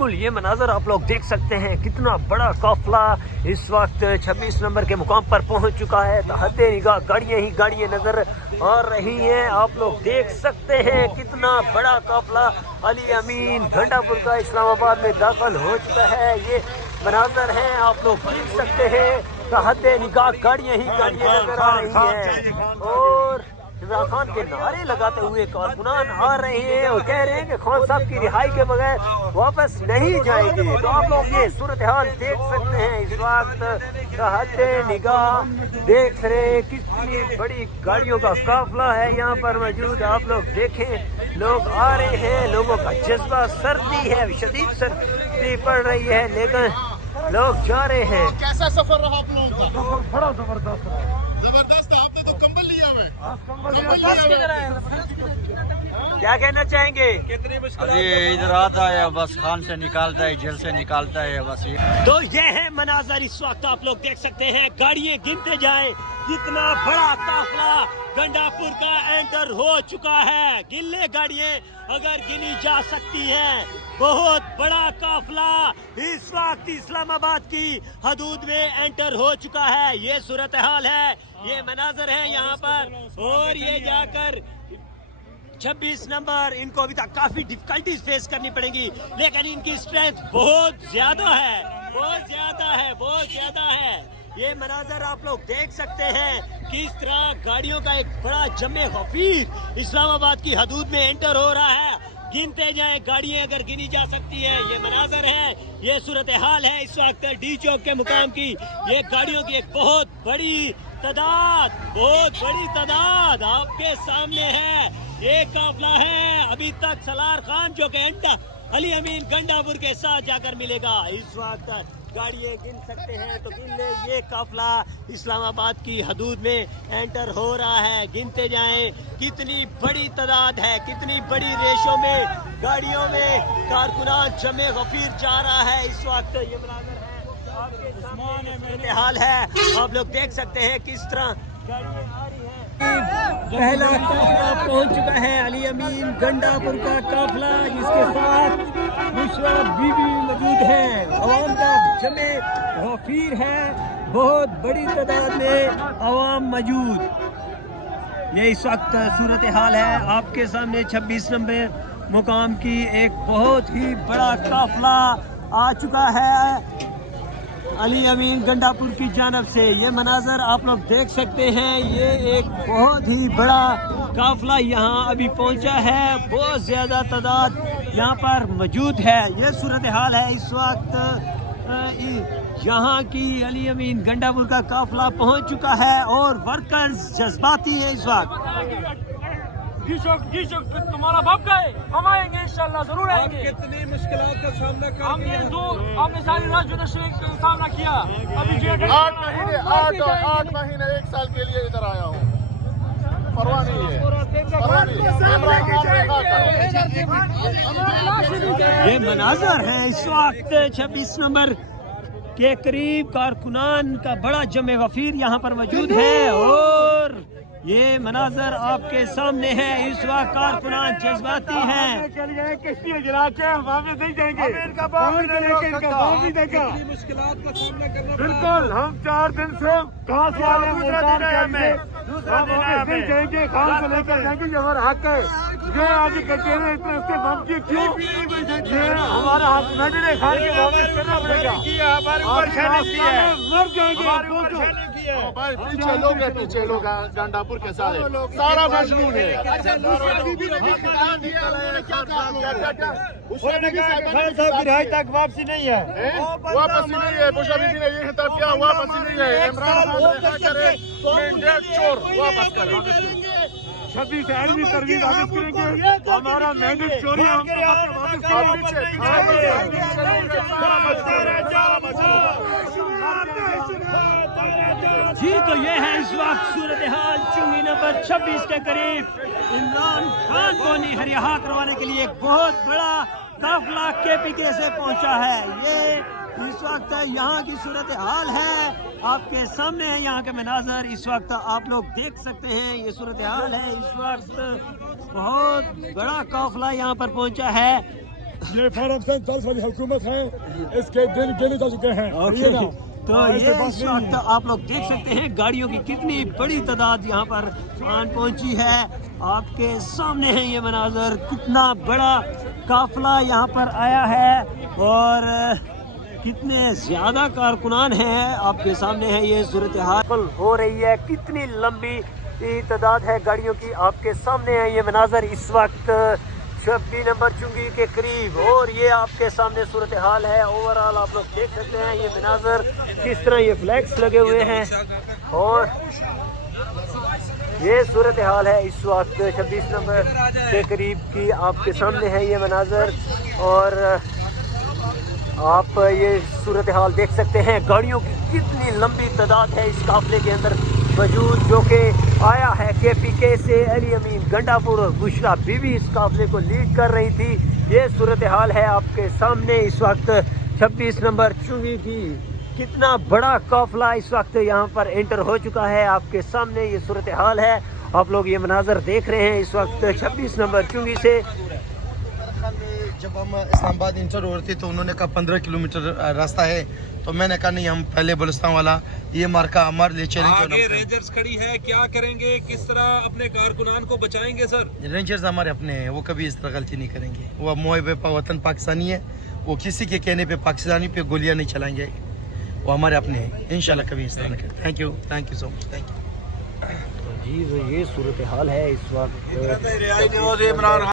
बिल्कुल ये मंाजर आप लोग देख सकते हैं, कितना बड़ा काफिला इस वक्त 26 नंबर के मुकाम पर पहुंच चुका है। हद निगाह गाड़ियां ही गाड़ियां नजर आ रही हैं। आप लोग देख सकते हैं कितना बड़ा काफिला अली अमीन गंडापुर का इस्लामाबाद में दाखिल हो चुका है। ये मंाजर हैं, आप लोग देख सकते हैं, हद निगाह गाड़ियां ही गाड़ियां नजर आ रही हैं और इमरान खान के नारे लगाते हुए कारकुनान आ रहे हैं और कह रहे हैं कि खान साहब की रिहाई के बगैर वापस नहीं जाएंगे। तो आप लोग ये सूरत हाल देख सकते हैं, इस वक्त हद निगाह देख रहे हैं कितनी बड़ी गाड़ियों का काफिला है यहाँ पर मौजूद। आप लोग देखें, लोग आ रहे हैं, लोगों का जज्बा, सर्दी है, शदीद सर्दी पड़ रही है, लेकिन लोग जा रहे हैं। कैसा सफर रहा आप लोगों का? बड़ा जबरदस्त रहा। जबरदस्त। आपने तो कंबल लिया हुआ क्या कहना चाहेंगे? अभी इधर आता है, बस खान से निकालता है, जेल से निकालता है, बस ये। तो ये है मनाजर इस वक्त आप लोग देख सकते हैं, गाड़ियां गिनते जाएं, कितना बड़ा काफिला गंडापुर का एंटर हो चुका है। गिनले गाड़ियां अगर गिनी जा सकती हैं, बहुत बड़ा काफिला इस वक्त इस्लामाबाद की हदूद में एंटर हो चुका है। ये सूरत हाल है, ये मनाजर है यहाँ पर। और ये जाकर 26 नंबर, इनको अभी तक काफी डिफिकल्टीज फेस करनी पड़ेंगी, लेकिन इनकी स्ट्रेंथ बहुत ज्यादा है, बहुत ज्यादा है, बहुत ज्यादा है। ये मनाजर आप लोग देख सकते हैं, किस तरह गाड़ियों का एक बड़ा जमे गफीर इस्लामाबाद की हदूद में एंटर हो रहा है। गिनते जाए गाड़ियां अगर गिनी जा सकती हैं। ये मनाजर है, ये सूरत हाल है इस वक्त डी चौक के मुकाम की। ये गाड़ियों की एक बहुत बड़ी तादाद, बहुत बड़ी तादाद आपके सामने है। एक काफिला है, अभी तक सलार खान जो कि अली अमीन गंडापुर के साथ जाकर मिलेगा। इस वक्त गाड़ियां गिन सकते हैं तो गिन ले, ये काफिला इस्लामाबाद की हदूद में एंटर हो रहा है। गिनते जाएं, कितनी बड़ी तादाद है, कितनी बड़ी रेशों में गाड़ियों में कारकुनान जमे गफीर जा रहा है इस वक्त। ये मनाजर है, आपके सामने हाल है, आप लोग देख सकते हैं किस तरह गाड़ियां आ रही हैं। पहला काफिला पहुंच चुका है, अली अमीन गंडापुर का काफिला, जिसके साथ बुशरा बीबी मौजूद है। अवाम का जमे गफीर है, बहुत बड़ी तादाद में अवाम मौजूद। ये इस वक्त सूरत हाल है आपके सामने। 26 नंबर मुकाम की एक बहुत ही बड़ा काफिला आ चुका है अली अमीन गंडापुर की जानब से। ये मनाजर आप लोग देख सकते हैं, ये एक बहुत ही बड़ा काफिला यहाँ अभी पहुँचा है, बहुत ज़्यादा तादाद यहाँ पर मौजूद है। ये सूरत हाल है इस वक्त यहाँ की। अली अमीन गंडापुर का काफिला पहुँच चुका है और वर्कर्स जज्बाती है इस वक्त। जी तुम्हारा बाप का है, हम आएंगे इंशाल्लाह, जरूर आएंगे। कितनी मुश्किलात का सामना कर हमने सारी रात जो का सामना किया। अभी 8 महीने 1 साल के लिए इधर आया हूँ, परवाह नहीं है, परवाह नहीं है। ये मनाजर है इस वक्त 26 नंबर के करीब कारकुनान का बड़ा जमे गफीर यहाँ पर मौजूद है और ये मनाजर आपके सामने है। इस वक्त कारकुनान जज्बाती हैं। बिल्कुल, हम 4 दिन से घास वाले जाएंगे, खान को लेकर जाएंगे, ये हमारा हक है। ये आज कचेरे इसके बम की क्यों, ये हमारा हक नहीं, खान के वापस करना पड़ेगा। मर जाएंगे भाई, पीछे लोग हैं, पीछे लोग गंडापुर के साथ सारा मजनून है। तक वापसी नहीं है, वापसी नहीं है। बुशरा बीबी ने ये खिताब किया, वापसी नहीं है। इमरान खान करे मैंडेट चोर वापस करे। 26 से आर्मी तरवीज वापस करेंगे, हमारा मैंडेट चोरी जी। तो ये है इस वक्त सूरत हाल चुंगी नंबर 26 के करीब। इमरान खान को निहरिया करवाने के लिए एक बहुत बड़ा काफिला KPK से पहुंचा है। ये इस वक्त यहाँ की सूरत हाल है आपके सामने है, यहाँ के मनाजर इस वक्त आप लोग देख सकते हैं। ये सूरत हाल है इस वक्त, बहुत बड़ा काफिला यहाँ पर पहुंचा है ये फारम से 10 वाली हुकूमत है, इसके दिन गिने जा चुके हैं। ये ना तो ये इस वक्त आप लोग देख सकते हैं गाड़ियों की कितनी बड़ी तादाद यहाँ पर आन पहुंची है। आपके सामने है ये मनाजर, कितना बड़ा काफिला यहाँ पर आया है और कितने ज्यादा कारकुनान हैं। आपके सामने है ये सूरत हाल हो रही है, कितनी लंबी तादाद है गाड़ियों की। आपके सामने है ये मनाजर इस वक्त 26 नंबर चुंगी के करीब, और ये आपके सामने सूरत हाल है। ओवरऑल आप लोग देख सकते हैं ये मनाजर, किस तरह ये फ्लैग्स लगे हुए हैं और ये सूरत हाल है इस वक्त 26 नंबर के करीब की। आपके सामने है ये मनाजर और आप ये सूरत हाल देख सकते हैं। गाड़ियों की कितनी लंबी तादाद है इस काफिले के अंदर मौजूद, जो कि आया है KPK से। अली अमीन, गंडापुर और बुशरा बीवी इस काफिले को लीड कर रही थी। ये सूरत हाल है आपके सामने इस वक्त 26 नंबर चुंगी की। कितना बड़ा काफिला इस वक्त यहाँ पर एंटर हो चुका है। आपके सामने ये सूरत हाल है, आप लोग ये मनाजर देख रहे हैं इस वक्त 26 नंबर चुंगी से। जब हम इस्लामाबाद इंटर हो रहे थे तो उन्होंने कहा 15 किलोमीटर रास्ता है, तो मैंने कहा नहीं, हम पहले बलुस्तान वाला ये मार्का हमारे लिए चैलेंज होना। आगे रेंजर्स खड़ी है, क्या करेंगे, किस तरह अपने कारकुनान को बचाएंगे सर? रेंजर्स हमारे अपने हैं, वो कभी इस तरह गलती नहीं करेंगे। वो मुआवे पर वतन पाकिस्तानी है, वो किसी के कहने पे पाकिस्तानी पे गोलियां नहीं चलाएंगे, वो हमारे अपने हैं। इंशाल्लाह कभी इस तरह नहीं करेंगे। Thank you so much, thank you. जी ये सूरत हाल है इस वक्त।